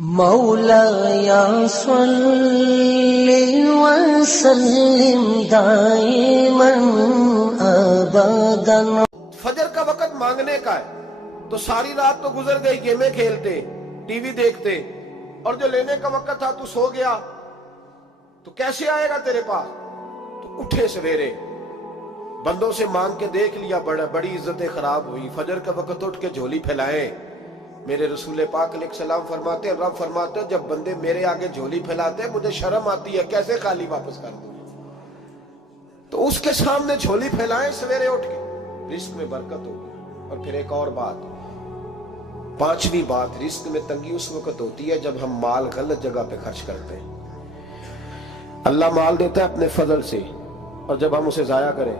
مولایا صلی وسلم دائما ابدا۔ فجر کا وقت مانگنے کا ہے تو ساری رات تو گزر گئی گیمیں کھیلتے، ٹی وی دیکھتے، اور جو لینے کا وقت تھا تو سو گیا، تو کیسے آئے گا تیرے پاس؟ تو اٹھے سویرے، بندوں سے مانگ کے دیکھ لیا، بڑی عزتیں خراب ہوئی۔ فجر کا وقت اٹھ کے جھولی پھیلائے۔ میرے رسول پاک علیہ السلام فرماتے ہیں، رب فرماتے ہیں جب بندے میرے آگے جھولی پھیلاتے ہیں مجھے شرم آتی ہے، کیسے خالی واپس کر دوں؟ تو اس کے سامنے جھولی پھیلائیں سویرے اٹھ کے، رزق میں برکت ہوگی۔ اور پھر ایک اور بات، پانچویں بات، رزق میں تنگی اس وقت ہوتی ہے جب ہم مال غلط جگہ پہ خرچ کرتے ہیں۔ اللہ مال دیتا ہے اپنے فضل سے، اور جب ہم اسے ضائع کریں،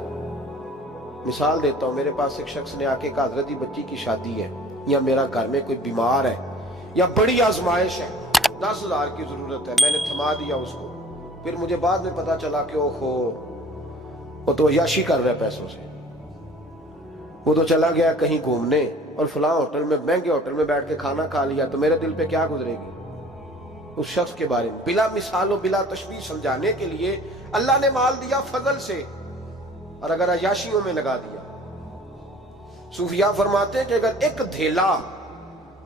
مثال دیتا ہوں، میرے پاس ایک شخص نے آ کے کہا حضرت جی بچی کی شادی ہے، یا میرا گھر میں کوئی بیمار ہے، یا بڑی آزمائش ہے، 10,000 کی ضرورت ہے، میں نے تھما دیا اس کو۔ پھر مجھے بعد میں پتا چلا کہ اوہو وہ تو عیاشی کر رہا ہے پیسوں سے، وہ تو چلا گیا کہیں گھومنے اور فلاں ہوٹل میں، مہنگے ہوٹل میں بیٹھ کے کھانا کھا لیا، تو میرے دل پہ کیا گزرے گی اس شخص کے بارے میں؟ بلا مثال و بلا تشبیہ سمجھانے کے لیے اللہ نے مال دیا فضل سے، اور اگر عیاشیوں میں لگا دیا۔ صوفیاء فرماتے ہیں کہ اگر ایک دھیلا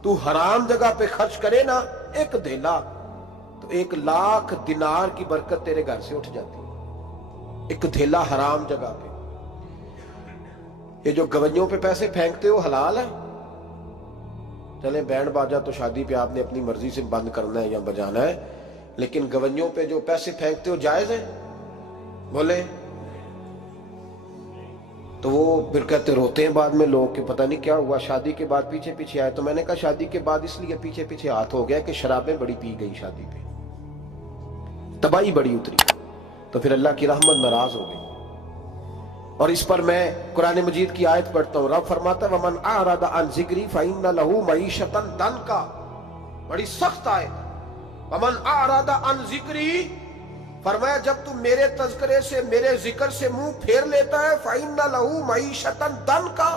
تو حرام جگہ پہ خرچ کرے نا، ایک دھیلا، تو 1,00,000 دینار کی برکت تیرے گھر سے اٹھ جاتی ہے۔ ایک دھیلا حرام جگہ پہ۔ یہ جو گویوں پہ پیسے پھینکتے ہو حلال ہے؟ چلیں بینڈ باجا تو شادی پہ آپ نے اپنی مرضی سے بند کرنا ہے یا بجانا ہے، لیکن گویوں پہ جو پیسے پھینکتے ہو جائز ہے؟ بولے تو وہ پھر کہتے روتے ہیں بعد میں لوگ کہ پتہ نہیں کیا ہوا، شادی کے بعد پیچھے پیچھے آئے۔ تو میں نے کہا شادی کے بعد اس لیے پیچھے پیچھے ہاتھ ہو گیا کہ شرابیں بڑی پی گئی، شادی پہ تباہی بڑی اتری، تو پھر اللہ کی رحمت ناراض ہو گئی۔ اور اس پر میں قرآن مجید کی آیت پڑھتا ہوں، رب فرماتا ہے وَمَنْ أَعْرَضَ عَنْ ذِكْرِي فَإِنَّ لَهُ مَعِيشَةً ضَنْكًا، بڑی سخت آیت۔ وَمَنْ أَعْرَضَ عَنْ ذِكْرِي، فرمایا جب تم میرے تذکرے سے، میرے ذکر سے منہ پھیر لیتا ہے، فَإِنَّ لَهُ مَعِيشَةً ضَنْكًا،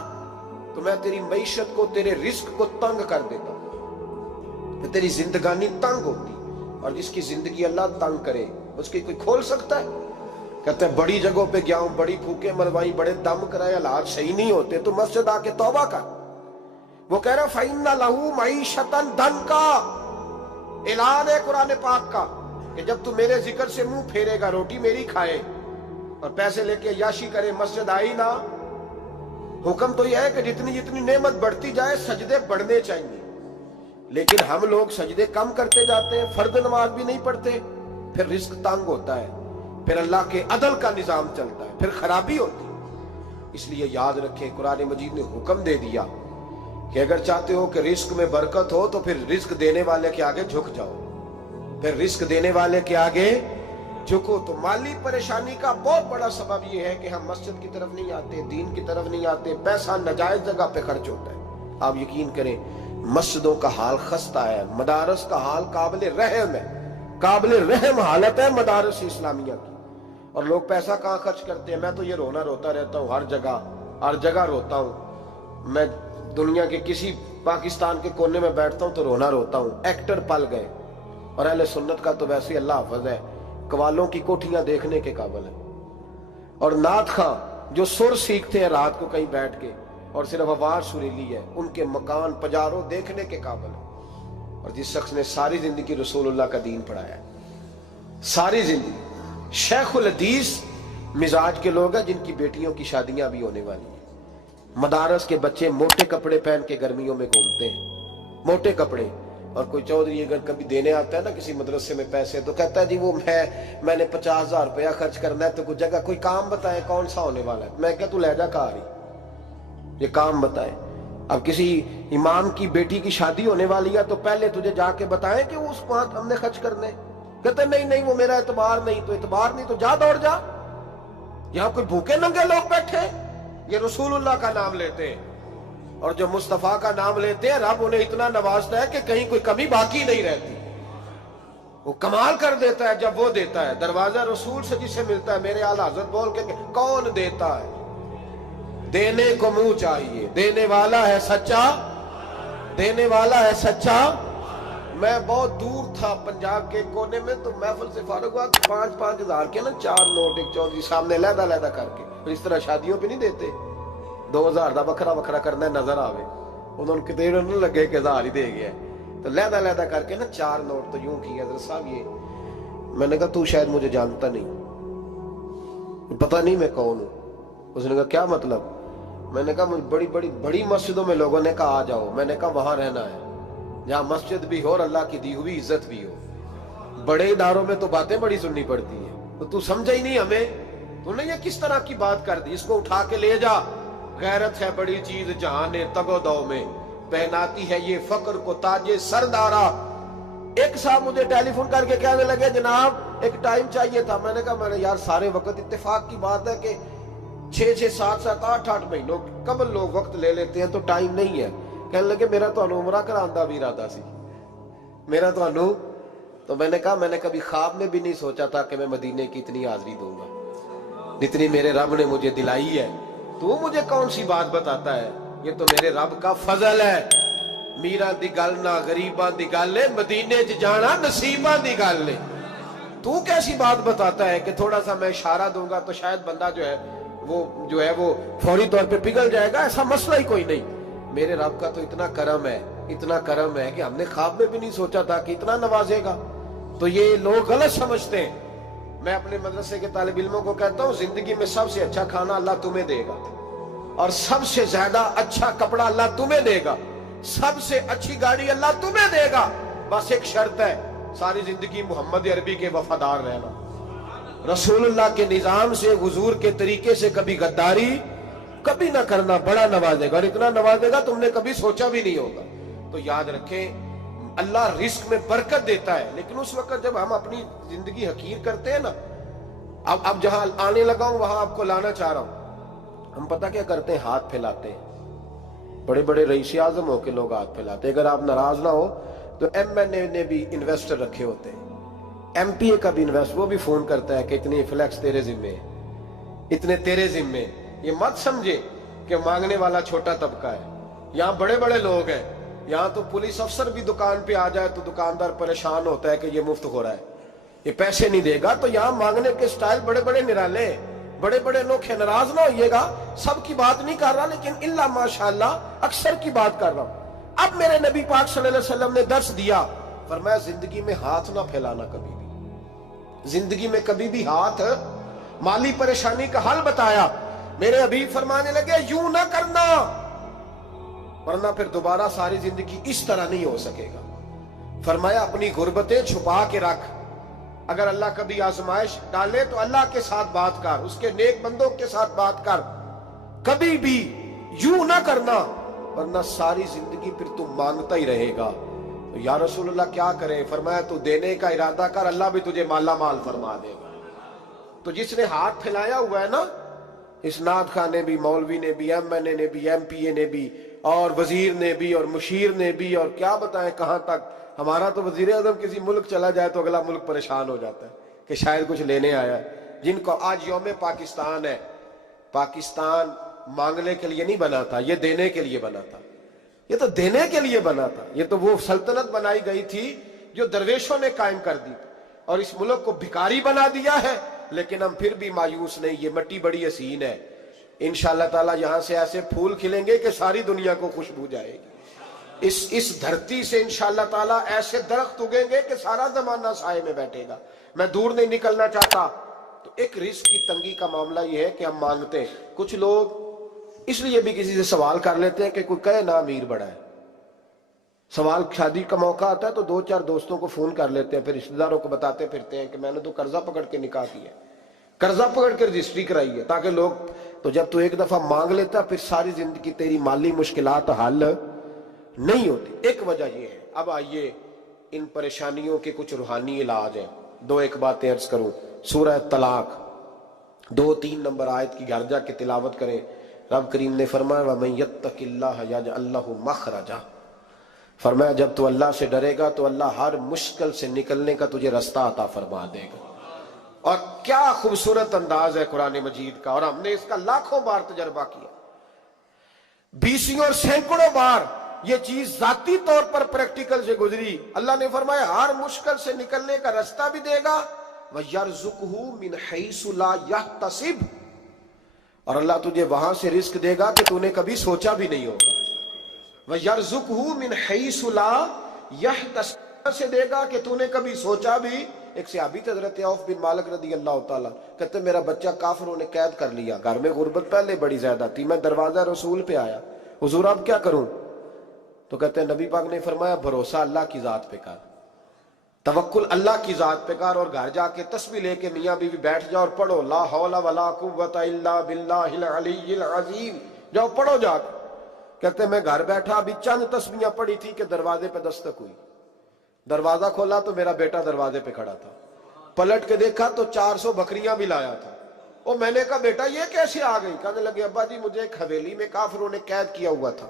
تو میں تیری معیشت کو، تیرے رزق کو تنگ کر دیتا ہوں، کہ تیری زندگانی تنگ ہوتی۔ اور جس کی زندگی اللہ تنگ کرے اس کی کوئی کھول سکتا ہے؟ کہتے ہیں بڑی جگہوں پہ گیا ہوں، بڑی پھوکیں مروائی، بڑے دم کرائے، حالات صحیح نہیں ہوتے، تو مسجد آ کے توبہ کر۔ وہ کہہ رہا فَإِنَّ لَهُ مَعِيشَةً ضَنْكًا، اعلان ہے قرآن پاک کا کہ جب تو میرے ذکر سے منہ پھیرے گا، روٹی میری کھائے اور پیسے لے کے عیاشی کرے، مسجد آئی نہ۔ حکم تو یہ ہے کہ جتنی جتنی نعمت بڑھتی جائے سجدے بڑھنے چاہیے، لیکن ہم لوگ سجدے کم کرتے جاتے ہیں، فرض نماز بھی نہیں پڑھتے، پھر رزق تنگ ہوتا ہے، پھر اللہ کے عدل کا نظام چلتا ہے، پھر خرابی ہوتی ہے۔ اس لیے یاد رکھیں قرآن مجید نے حکم دے دیا کہ اگر چاہتے ہو کہ رزق میں برکت ہو تو پھر رزق دینے والے کے آگے جھک جاؤ، پھر رزق دینے والے کے آگے جھکو۔ تو مالی پریشانی کا بہت بڑا سبب یہ ہے کہ ہم مسجد کی طرف نہیں آتے، دین کی طرف نہیں آتے، پیسہ ناجائز جگہ پہ خرچ ہوتا ہے۔ آپ یقین کریں مسجدوں کا حال خستہ ہے، مدارس کا حال قابل رحم ہے، قابل رحم حالت ہے مدارس اسلامیہ کی، اور لوگ پیسہ کہاں خرچ کرتے ہیں؟ میں تو یہ روتا رہتا ہوں، ہر جگہ روتا ہوں۔ میں دنیا کے کسی پاکستان کے کونے میں بیٹھتا ہوں تو روتا ہوں۔ ایکٹر پل گئے، اور اہل سنت کا تو ویسے اللہ حافظ ہے، قوالوں کی کوٹھیاں دیکھنے کے قابل ہے، اور نعت خواں جو سر سیکھتے ہیں رات کو کہیں بیٹھ کے اور صرف آواز سریلی ہے، ان کے مکان پجاروں دیکھنے کے قابل ہے۔ اور جس شخص نے ساری زندگی رسول اللہ کا دین پڑھایا ہے، ساری زندگی، شیخ الحدیث مزاج کے لوگ ہیں جن کی بیٹیوں کی شادیاں بھی ہونے والی ہیں۔ مدارس کے بچے موٹے کپڑے پہن کے گرمیوں میں گھومتے ہیں، موٹے کپڑے، اور کوئی چودھری اگر کبھی دینے آتا ہے نا کسی مدرسے میں پیسے، تو کہتا ہے جی وہ میں نے 50,000 روپیہ خرچ کرنا ہے، تو کوئی جگہ کوئی کام بتائے کون سا ہونے والا ہے۔ میں کہتا تو لے جا کہا رہی، یہ کام بتائے۔ اب کسی امام کی بیٹی کی شادی ہونے والی ہے تو پہلے تجھے جا کے بتائیں کہ اس کو ہم نے خرچ کرنے؟ کہتے نہیں وہ میرا اعتبار نہیں، تو اعتبار نہیں تو جا دوڑ جا۔ یہاں کوئی بھوکے ننگے لوگ بیٹھے، یہ رسول اللہ کا نام لیتے ہیں، اور جو مصطفیٰ کا نام لیتے ہیں رب انہیں اتنا نوازتا ہے کہ کہیں کوئی کمی باقی نہیں رہتی۔ وہ کمال کر دیتا ہے جب وہ دیتا ہے۔ دروازہ رسول سے جسے ملتا ہے، میرے اعلیٰ حضرت بول کے کون دیتا ہے؟ دینے کو منہ چاہیے، دینے والا ہے سچا، دینے والا ہے سچا میں بہت دور تھا پنجاب کے کونے میں، تو محفل سے فارغ ہوا تو 5,000 کے نا 4 نوٹ ایک چودھری سامنے علیحدہ علیحدہ کر کے، اس طرح شادیوں پہ نہیں دیتے 2,000 دا وکھرا وکھرا کرنا ہے نظر آوے، انہوں نے کتے نہ لگے کہ 1000 ہی دے گیا ہے، تو علیحدہ علیحدہ کر کے نا 4 نوٹ تو یوں کی حضرت صاحب یہ، میں نے کہا تو شاید مجھے جانتا نہیں، پتہ نہیں میں کون ہوں۔ اس نے کہا کیا مطلب؟ میں نے کہا بڑی مسجدوں میں لوگوں نے کہا آ جاؤ، میں نے کہا وہاں رہنا ہے جہاں مسجد بھی ہو اور اللہ کی دی ہوئی عزت بھی ہو، بڑے اداروں میں تو باتیں بڑی سننی پڑتی ہیں، تو سمجھا ہی نہیں ہمیں، تو نے یہ کس طرح کی بات کر دی، اس کو اٹھا کے لے جا، غیرت ہے بڑی چیز جہاں نے تگ و دو میں، پہناتی ہے یہ فقر کو تاج سردارا۔ ایک صاحب مجھے ٹیلی فون کر کے کہنے لگے جناب ایک ٹائم چاہیے تھا، میں نے کہا میں نے یار سارے وقت اتفاق کی بات ہے کہ 6 7 8 مہینوں قبل لوگ وقت لے لیتے ہیں تو ٹائم نہیں ہے۔ کہنے لگے میرا تو عمرہ کراندہ بھی ارادہ سی، میرا تو میں نے کہا میں نے کبھی خواب میں بھی نہیں سوچا تھا کہ میں مدینے کی اتنی حاضری دوں گا جتنی میرے رب نے مجھے دلائی ہے، تو مجھے کون سی بات بتاتا ہے، یہ تو میرے رب کا فضل ہے۔ میرا دی گل نہ غریباں دی گل ہے، مدینے چ جانا نصیباں دی گل ہے، تو کیسی بات بتاتا ہے کہ تھوڑا سا میں اشارہ دوں گا تو شاید بندہ جو ہے وہ فوری طور پہ پگھل جائے گا، ایسا مسئلہ ہی کوئی نہیں۔ میرے رب کا تو اتنا کرم ہے کہ ہم نے خواب میں بھی نہیں سوچا تھا کہ اتنا نوازے گا۔ تو یہ لوگ غلط سمجھتے ہیں۔ میں اپنے مدرسے کے طالب علموں کو کہتا ہوں زندگی میں سب سے اچھا کھانا اللہ تمہیں دے گا، اور سب سے زیادہ اچھا کپڑا اللہ تمہیں دے گا، سب سے اچھی گاڑی اللہ تمہیں دے گا، بس ایک شرط ہے ساری زندگی محمد عربی کے وفادار رہنا، رسول اللہ کے نظام سے حضور کے طریقے سے کبھی غداری کبھی نہ کرنا، بڑا نوازے گا، اور اتنا نوازے گا تم نے کبھی سوچا بھی نہیں ہوگا۔ تو یاد رکھیں اللہ رزق میں برکت دیتا ہے، لیکن اس وقت جب ہم اپنی زندگی حقیر کرتے ہیں نا، اب جہاں آنے لگا ہوں وہاں آپ کو لانا چاہ رہا ہوں، ہم پتہ کیا کرتے ہیں، ہاتھ پھیلاتے ہیں، بڑے بڑے رئیس اعظم ہو کے لوگ ہاتھ پھیلاتے ہیں، اگر آپ ناراض نہ ہو تو ایم این اے نے بھی انویسٹر رکھے ہوتے ہیں، ایم پی اے کا بھی انویسٹر، وہ بھی فون کرتا ہے کہ اتنی فلیکس تیرے ذمے، اتنے تیرے ذمے۔ یہ مت سمجھے کہ مانگنے والا چھوٹا طبقہ ہے، یہاں بڑے بڑے لوگ ہیں، یہاں تو پولیس افسر بھی دکان پہ آ جائے تو دکاندار پریشان ہوتا ہے کہ یہ مفت ہو رہا ہے، یہ پیسے نہیں دے گا۔ تو یہاں مانگنے کے سٹائل بڑے بڑے نرالے، بڑے بڑے لوگ ہیں، ناراض نہ ہوئیے گا، سب کی بات نہیں کر رہا، لیکن اللہ ماشاءاللہ اکثر کی بات کر رہا ہوں۔ اب میرے نبی پاک صلی اللہ علیہ وسلم نے درس دیا، فرمایا زندگی میں ہاتھ نہ پھیلانا، کبھی بھی زندگی میں کبھی بھی ہاتھ، مالی پریشانی کا حل بتایا، میرے حبیب فرمانے لگے یوں نہ کرنا ورنہ پھر دوبارہ ساری زندگی اس طرح نہیں ہو سکے گا۔ فرمایا اپنی غربتیں چھپا کے رکھ، اگر اللہ کبھی آزمائش ڈالے تو اللہ کے ساتھ بات کر، اس کے نیک بندوں کے ساتھ بات کر، کبھی بھی یوں نہ کرنا ورنہ ساری زندگی پھر تم مانگتا ہی رہے گا۔ تو یا رسول اللہ کیا کریں؟ فرمایا تو دینے کا ارادہ کر، اللہ بھی تجھے مالا مال فرما دے گا۔ تو جس نے ہاتھ پھیلایا ہوا ہے نا، اسناد خان نے بھی، مولوی نے بھی، ایم این اے نے بھی، ایم پی اے نے بھی، اور وزیر نے بھی، اور مشیر نے بھی، اور کیا بتائیں کہاں تک۔ ہمارا تو وزیر اعظم کسی ملک چلا جائے تو اگلا ملک پریشان ہو جاتا ہے کہ شاید کچھ لینے آیا ہے۔ جن کو آج یوم پاکستان ہے، پاکستان مانگنے کے لیے نہیں بنا تھا، یہ دینے کے لیے بنا تھا، یہ تو دینے کے لیے بنا تھا۔ یہ تو وہ سلطنت بنائی گئی تھی جو درویشوں نے قائم کر دی، اور اس ملک کو بھکاری بنا دیا ہے، لیکن ہم پھر بھی مایوس نہیں۔ یہ مٹی بڑی حسین ہے، انشاءاللہ تعالی یہاں سے ایسے پھول کھلیں گے کہ ساری دنیا کو خوشبو جائے گی۔ اس دھرتی سے انشاءاللہ تعالی ایسے درخت اگیں گے کہ سارا زمانہ سائے میں بیٹھے گا۔ میں دور نہیں نکلنا چاہتا۔ تو ایک رزق کی تنگی کا معاملہ یہ ہے کہ ہم مانگتے ہیں۔ کچھ لوگ اس لیے بھی کسی سے سوال کر لیتے ہیں کہ کوئی کہے نا امیر بڑا ہے، سوال شادی کا موقع آتا ہے تو 2 4 دوستوں کو فون کر لیتے ہیں، پھر رشتہ داروں کو بتاتے پھرتے ہیں کہ میں نے تو قرضہ پکڑ کے نکاح کیا ہے، قرضہ پکڑ کے رجسٹری کرائی ہے، تاکہ لوگ، تو جب تو ایک دفعہ مانگ لیتا پھر ساری زندگی تیری مالی مشکلات حل نہیں ہوتی۔ ایک وجہ یہ ہے۔ اب آئیے ان پریشانیوں کے کچھ روحانی علاج ہیں۔ 1 باتیں عرض کروں۔ سورہ طلاق 2-3 نمبر آیت کی گھر جا کے تلاوت کریں۔ رب کریم نے فرمایا وَمَن يَتَّقِ اللَّهَ يَجْعَل لَّهُ مَخْرَجًا، فرمایا جب تو اللہ سے ڈرے گا تو اللہ ہر مشکل سے نکلنے کا تجھے رستہ عطا فرما دے گا۔ اور کیا خوبصورت انداز ہے قرآن مجید کا، اور ہم نے اس کا لاکھوں بار تجربہ کیا، 20 اور سینکڑوں بار یہ چیز ذاتی طور پر پریکٹیکل سے گزری. اللہ نے فرمایا ہر مشکل سے نکلنے کا رستہ بھی دے گا وَيَرْزُقْهُ مِنْ حَيْثُ لَا يَحْتَسِبُ, اور اللہ تجھے وہاں سے رزق دے گا کہ تو نے کبھی سوچا بھی نہیں ہوگا. وَيَرْزُقْهُ مِنْ حَيْثُ لَا يَحْتَسِبُ, سے دے گا کہ تو نے کبھی سوچا بھی. ایک صحابی تھے حضرت عوف بن مالک رضی اللہ تعالیٰ, کہتے میرا بچہ کافروں نے قید کر لیا, گھر میں غربت پہلے بڑی زیادہ تھی, میں دروازہ رسول پہ آیا, حضور اب کیا کروں؟ تو کہتے ہیں نبی پاک نے فرمایا بھروسہ اللہ کی ذات پہ کر, توکل اللہ کی ذات پہ کر, اور گھر جا کے تسبیح لے کے میاں بیوی بیٹھ جاؤ اور پڑھو لا حول ولا قوت الا باللہ العلی العظیم, جاؤ پڑھو جا کے. کہتے ہیں میں گھر بیٹھا, ابھی چند تسبیحاں پڑھی تھی کہ دروازے پہ دستک ہوئی, دروازہ کھولا تو میرا بیٹا دروازے پہ کھڑا تھا, پلٹ کے دیکھا تو 400 بکریاں بھی لایا تھا. اور میں نے کہا بیٹا یہ کیسے آ گئی؟ کہنے لگے ابا جی مجھے ایک حویلی میں کافروں نے قید کیا ہوا تھا,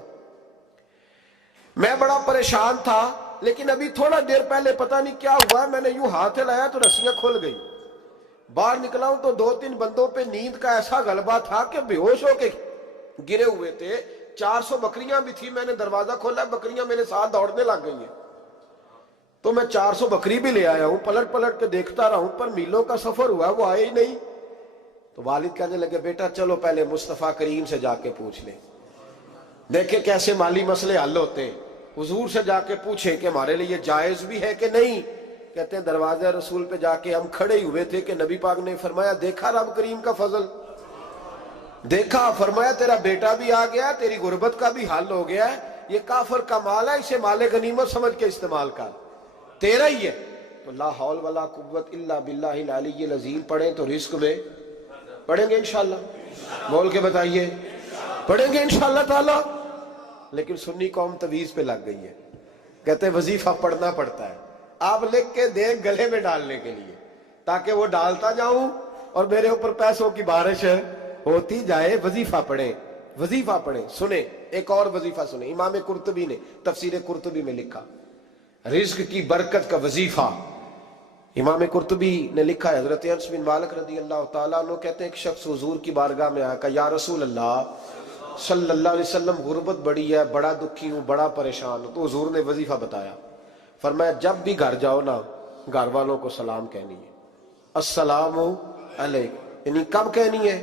میں بڑا پریشان تھا, لیکن ابھی تھوڑا دیر پہلے پتہ نہیں کیا ہوا, میں نے یوں ہاتھ لایا تو رسیاں کھل گئی, باہر نکلا ہوں تو 2-3 بندوں پہ نیند کا ایسا غلبہ تھا کہ بے ہوش ہو کے گرے ہوئے تھے. 400 بکریاں بھی تھی, میں نے دروازہ کھولا, بکریاں میرے ساتھ دوڑنے لگ گئی ہیں, تو میں 400 بکری بھی لے آیا ہوں, پلٹ پلٹ کے دیکھتا رہا ہوں, پر میلوں کا سفر ہوا وہ آئے ہی نہیں. تو والد کہنے لگے بیٹا چلو پہلے مصطفیٰ کریم سے جا کے پوچھ لیں, دیکھیں کیسے مالی مسئلے حل ہوتے ہیں. حضور سے جا کے پوچھیں کہ ہمارے لیے جائز بھی ہے کہ نہیں. کہتے ہیں دروازہ رسول پہ جا کے ہم کھڑے ہوئے تھے کہ نبی پاک نے فرمایا دیکھا رب کریم کا فضل, دیکھا, فرمایا تیرا بیٹا بھی آ گیا, تیری غربت کا بھی حل ہو گیا ہے, یہ کافر کا مال ہے, اسے مال غنیمت سمجھ کے استعمال کر, تیرا ہی ہے. تو لا حول ولا قوت الا باللہ العلی العظیم پڑھیں تو رزق میں پڑھیں گے انشاءاللہ, بول کے بتائیے پڑھیں گے انشاءاللہ تعالی. لیکن سنی قوم تویز پہ لگ گئی ہے, کہتے ہیں وظیفہ پڑھنا پڑتا ہے, آپ لکھ کے دیں گلے میں ڈالنے کے لیے تاکہ وہ ڈالتا جاؤں اور میرے اوپر پیسوں کی بارش ہوتی جائے. وظیفہ پڑھیں, وظیفہ پڑھیں. سنیں ایک اور وظیفہ سنیں, امام قرطبی نے تفسیر قرطبی میں لکھا رزق کی برکت کا وظیفہ. امام قرطبی نے لکھا ہے حضرت انس بن مالک رضی اللہ تعالیٰ عنہ کہتے ہیں ایک شخص حضور کی بارگاہ میں آیا, کہا یا رسول اللہ صلی اللہ علیہ وسلم غربت بڑی ہے, بڑا دکھی ہوں, بڑا پریشان ہوں. تو حضور نے وظیفہ بتایا, فرمایا جب بھی گھر جاؤ نا گھر والوں کو سلام کہنی ہے, السلام علیکم. یعنی کب کہنی ہے؟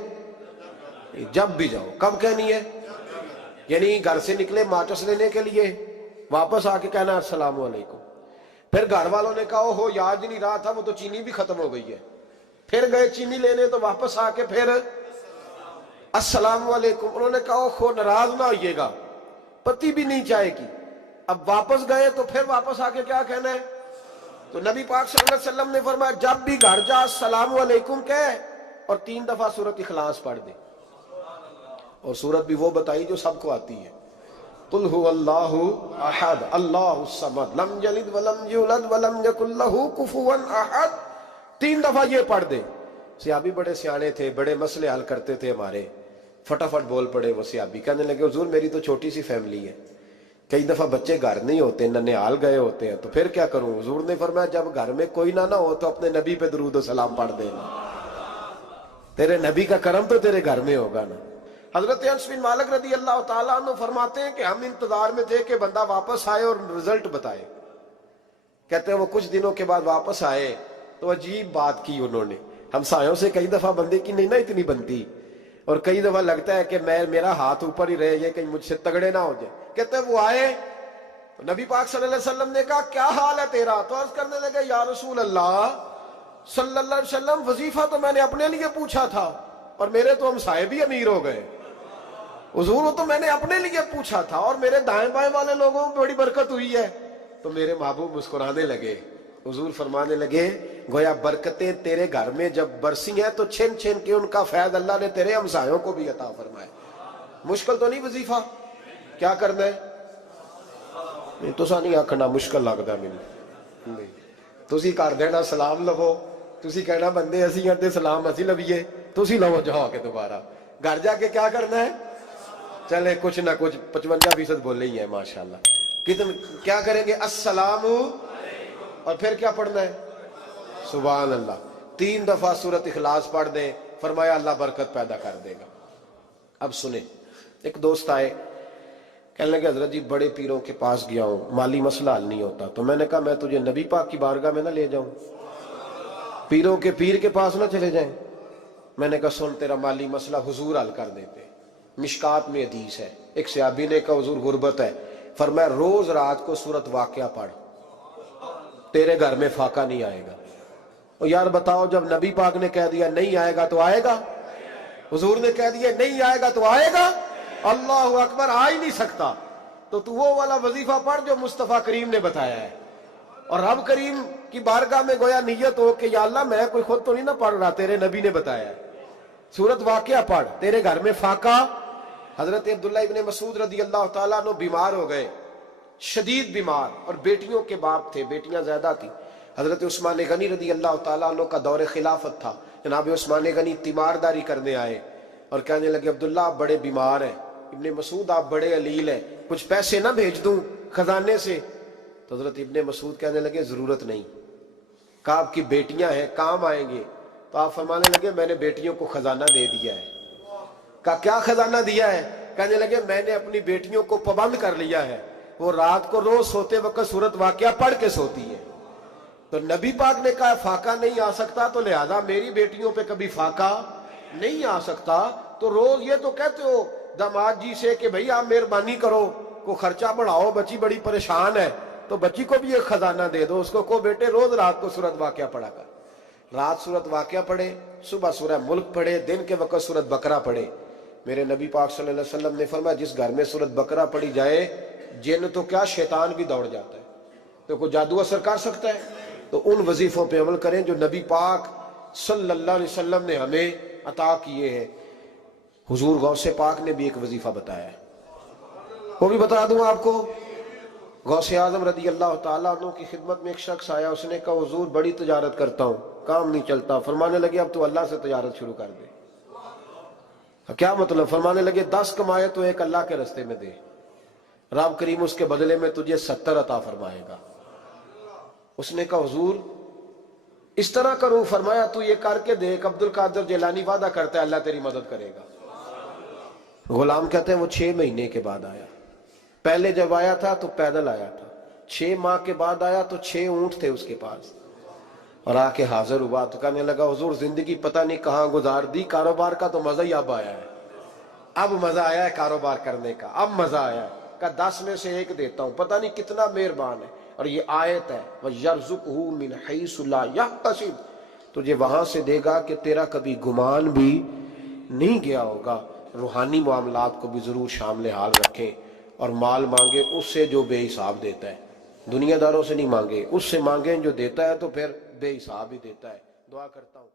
جب بھی جاؤ. کب کہنی ہے؟ یعنی گھر سے نکلے ماچس لینے کے لیے, واپس آ کے کہنا السلام علیکم. پھر گھر والوں نے کہا ہو یاد نہیں رہا تھا, وہ تو چینی بھی ختم ہو گئی ہے. پھر گئے چینی لینے تو واپس آ کے پھر السلام علیکم. انہوں نے کہا خو ناراض نہ ہوئیے گا, پتی بھی نہیں چائے کی. اب واپس گئے تو پھر واپس آ کے کیا کہنا ہے؟ تو نبی پاک صلی اللہ علیہ وسلم نے فرمایا جب بھی گھر جا السلام علیکم کہے اور 3 دفعہ سورۃ اخلاص پڑھ دے. اور سورت بھی وہ بتائی جو سب کو آتی ہے, قل هو اللہ احد اللہ الصمد لم یلد ولم یولد ولم یکن لہ کفوا احد. 3 دفعہ یہ پڑھ دے. صحابی بڑے سیانے تھے, بڑے مسئلے حل کرتے تھے ہمارے, فٹافٹ بول پڑے وہ صحابی, کہنے لگے حضور میری تو چھوٹی سی فیملی ہے, کئی دفعہ بچے گھر نہیں ہوتے, ننھیال گئے ہوتے ہیں, تو پھر کیا کروں؟ حضور نے فرمایا جب گھر میں کوئی نہ ہو تو اپنے نبی پہ درود و سلام پڑھ دینا, تیرے نبی کا کرم تو تیرے گھر میں ہوگا نا. حضرت انس بن مالک رضی اللہ تعالیٰ عنہ فرماتے ہیں کہ ہم انتظار میں تھے کہ بندہ واپس آئے اور رزلٹ بتائے. کہتے ہیں وہ کچھ دنوں کے بعد واپس آئے تو عجیب بات کی انہوں نے. ہمسایوں سے کئی دفعہ بندے کی نہیں نا اتنی بنتی, اور کئی دفعہ لگتا ہے کہ میرا ہاتھ اوپر ہی رہے, یہ کہیں مجھ سے تگڑے نہ ہو جائے. کہتے ہیں وہ آئے تو نبی پاک صلی اللہ علیہ وسلم نے کہا کیا حال ہے تیرا؟ تو عرض کرنے لگے یا رسول اللہ صلی اللہ علیہ وسلم وظیفہ تو میں نے اپنے لیے پوچھا تھا اور میرے تو ہمسائے بھی امیر ہو گئے. حضور وہ تو میں نے اپنے لیے پوچھا تھا اور میرے دائیں بائیں والے لوگوں کو بڑی برکت ہوئی ہے. تو میرے محبوب مسکرانے لگے. حضور فرمانے لگے گویا برکتیں تیرے گھر میں جب برسی ہیں تو چھن چھن کے ان کا فیض اللہ نے تیرے ہمسایوں کو بھی عطا فرمائے. مشکل تو نہیں وظیفہ, کیا کرنا ہے؟ نہیں تو سا نہیں آکھنا مشکل لگتا ہے مجھے. تسی کر دینا سلام لو, تسی کہنا بندے اسی ہیں تے سلام اسی لویے, تسی لو جا کے دوبارہ گھر جا کے کیا کرنا ہے؟ چلے کچھ نہ کچھ 55% بولے ہی ہیں ماشاءاللہ. کیا کریں گے؟ السلام, اور پھر کیا پڑھنا ہے؟ سبحان اللہ. 3 دفعہ سورۃ اخلاص پڑھ دیں, فرمایا اللہ برکت پیدا کر دے گا. اب سنیں, ایک دوست آئے, کہنے لگے حضرت جی بڑے پیروں کے پاس گیا ہوں، مالی مسئلہ حل نہیں ہوتا. تو میں نے کہا میں تجھے نبی پاک کی بارگاہ میں نہ لے جاؤں، پیروں کے پیر کے پاس نہ چلے جائیں. میں نے کہا سن تیرا مالی مسئلہ حضور حل کر دیتے. مشکات میں حدیث ہے، ایک صحابی نے کہا حضور غربت ہے، فرمایا روز رات کو سورت واقعہ پڑھ، تیرے گھر میں فاقہ نہیں آئے گا. اور یار بتاؤ جب نبی پاک نے کہہ دیا نہیں آئے گا تو آئے گا، حضور نے کہہ دیا نہیں آئے گا تو آئے گا، اللہ اکبر، آ ہی نہیں سکتا. تو وہ والا وظیفہ پڑھ جو مصطفیٰ کریم نے بتایا ہے. اور رب کریم کی بارگاہ میں گویا نیت ہو کہ یا اللہ میں کوئی خود تو نہیں نہ پڑھ رہا، تیرے نبی نے بتایا ہے، سورت واقعہ پڑھ، تیرے گھر میں فاقہ. حضرت عبداللہ ابن مسعود رضی اللہ تعالیٰ عنہ بیمار ہو گئے، شدید بیمار، اور بیٹیوں کے باپ تھے، بیٹیاں زیادہ تھیں. حضرت عثمان غنی رضی اللہ تعالیٰ عنہ کا دور خلافت تھا. جناب عثمان غنی تیمارداری کرنے آئے اور کہنے لگے عبداللہ آپ بڑے بیمار ہیں، ابن مسعود آپ بڑے علیل ہیں، کچھ پیسے نہ بھیج دوں خزانے سے؟ تو حضرت ابن مسعود کہنے لگے ضرورت نہیں. کہا آپ کی بیٹیاں ہیں کام آئیں گے. تو آپ فرمانے لگے میں نے بیٹیوں کو خزانہ دے دیا ہے. کہا کیا خزانہ دیا ہے؟ کہنے لگے میں نے اپنی بیٹیوں کو پابند کر لیا ہے، وہ رات کو روز سوتے وقت سورت واقعہ پڑھ کے سوتی ہے. تو نبی پاک نے کہا فاقہ نہیں آ سکتا، تو لہذا میری بیٹیوں پہ کبھی فاقہ نہیں آ سکتا. تو روز یہ تو کہتے ہو داماد جی سے کہ بھئی آپ مہربانی کرو کو خرچہ بڑھاؤ، بچی بڑی پریشان ہے، تو بچی کو بھی ایک خزانہ دے دو، اس کو بیٹے روز رات کو سورت واقعہ پڑھا کر. رات سورت واقعہ پڑھے، صبح سورہ ملک پڑھے، دن کے وقت سورت بقرہ پڑھے. میرے نبی پاک صلی اللہ علیہ وسلم نے فرمایا جس گھر میں سورت بقرہ پڑھی جائے جن تو کیا شیطان بھی دوڑ جاتا ہے. تو کوئی جادو اثر کر سکتا ہے؟ تو ان وظیفوں پہ عمل کریں جو نبی پاک صلی اللہ علیہ وسلم نے ہمیں عطا کیے ہیں. حضور غوث پاک نے بھی ایک وظیفہ بتایا ہے، وہ بھی بتا دوں آپ کو. غوث اعظم رضی اللہ تعالیٰ عنہ کی خدمت میں ایک شخص آیا، اس نے کہا حضور بڑی تجارت کرتا ہوں، کام نہیں چلتا. فرمانے لگے اب تو اللہ سے تجارت شروع کر دے. کیا مطلب؟ فرمانے لگے 10 کمائے تو ایک اللہ کے رستے میں دے، رب کریم اس کے بدلے میں تجھے 70 عطا فرمائے گا. اس نے کہا حضور اس طرح کروں؟ فرمایا تو یہ کر کے دیکھ، عبد القادر جیلانی وعدہ کرتا ہے اللہ تیری مدد کرے گا. غلام کہتے ہیں وہ 6 مہینے کے بعد آیا. پہلے جب آیا تھا تو پیدل آیا تھا، 6 ماہ کے بعد آیا تو 6 اونٹ تھے اس کے پاس، اور آ کے حاضر ہوا تو کہنے لگا حضور زندگی پتہ نہیں کہاں گزار دی، کاروبار کا تو مزہ ہی اب آیا ہے، اب مزہ آیا ہے کاروبار کرنے کا، اب مزہ آیا ہے. کہ 10 میں سے 1 دیتا ہوں، پتہ نہیں کتنا مہربان ہے. اور یہ آیت ہے وَيَرْزُقْهُ مِنْ حَيْثُ لَا يَحْتَسِبُ، تجھے وہاں سے دے گا کہ تیرا کبھی گمان بھی نہیں گیا ہوگا. روحانی معاملات کو بھی ضرور شامل حال رکھیں، اور مال مانگے اس سے جو بے حساب دیتا ہے، دنیا داروں سے نہیں مانگے، اس سے مانگیں جو دیتا ہے تو پھر بے حساب ہی دیتا ہے. دعا کرتا ہوں